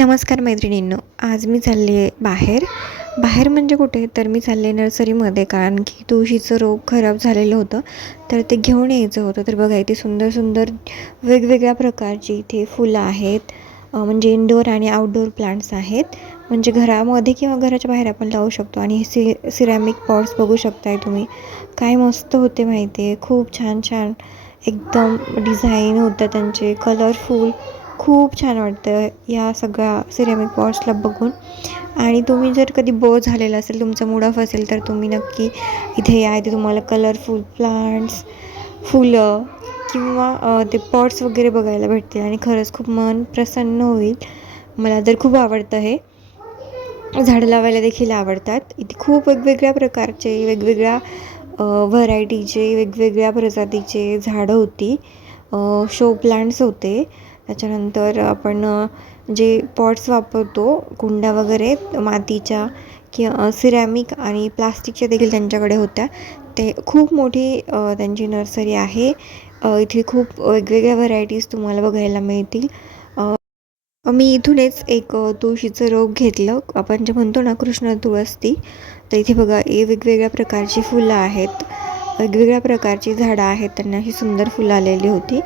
नमस्कार मैत्रिणींनो, आज मी चालली आहे बाहेर. बाहेर म्हणजे कुठे तर मी चालले आहे नर्सरीमध्ये, कारण की तुळशीचं रोप खराब झालेलं होतं, तर ते घेऊन यायचं होतं. तर बघा इथे सुंदर सुंदर वेगवेगळ्या प्रकारची इथे फुलं आहेत. म्हणजे इनडोअर आणि आउटडोअर प्लांट्स आहेत. म्हणजे घरामध्ये किंवा घराच्या बाहेर आपण लावू शकतो. आणि सिरॅमिक पॉट्स बघू शकताय तुम्ही, काय मस्त होते माहिती आहे. खूप छान छान एकदम डिझाईन होतं, त्यांचे कलरफुल. खूप छान वाटतं या सगळ्या सिरॅमिक पॉट्सला बघून. आणि तुम्ही जर कधी बोर झालेला असेल, तुमचा मूड ऑफ असेल, तर तुम्ही नक्की इथे या. इथे तुम्हाला कलरफुल प्लांट्स, फुलं किंवा ते पॉट्स वगैरे बघायला भेटतील आणि खरंच खूप मन प्रसन्न होईल. मला तर खूप आवडतं हे. झाडं लावायला देखील आवडतात. इथे खूप वेगवेगळ्या प्रकारचे, वेगवेगळ्या व्हरायटीचे, वेगवेगळ्या प्रजातीचे झाडं होती. शो प्लांट्स होते. त्याच्यानंतर आपण जे पॉट्स वापरतो, कुंड्या वगैरे मातीच्या किंवा सिरॅमिक आणि प्लास्टिकच्या देखील त्यांच्याकडे होत्या. ते खूप मोठी त्यांची नर्सरी आहे. इथे खूप वेगवेगळ्या व्हरायटीज तुम्हाला बघायला मिळतील. मी इथूनच एक तुळशीचं रोप घेतलं. आपण जे म्हणतो ना कृष्ण तुळस ती. तर इथे बघा हे वेगवेगळ्या प्रकारची फुलं आहेत, वेगवेगळ्या प्रकारची झाडं आहेत. त्यांना ही सुंदर फुलं आलेली होती.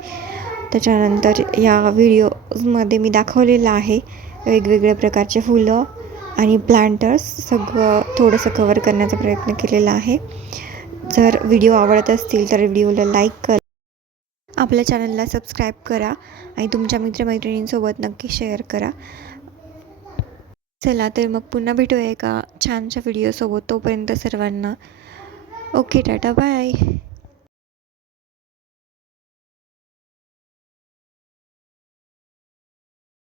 त्याच्यानंतर या व्हिडिओमध्ये मी दाखवलेलं आहे वेगवेगळ्या प्रकारचे फुलं आणि प्लांटर्स सगळं थोडंसं कवर करण्याचा प्रयत्न केलेला आहे. जर व्हिडिओ आवडत असतील तर व्हिडिओला लाईक करा, आपल्या चॅनलला सबस्क्राईब करा आणि तुमच्या मित्रमैत्रिणींसोबत नक्की शेअर करा. चला तर मग पुन्हा भेटूया एका छानशा व्हिडिओसोबत. तोपर्यंत सर्वांना ओके, टाटा, बाय.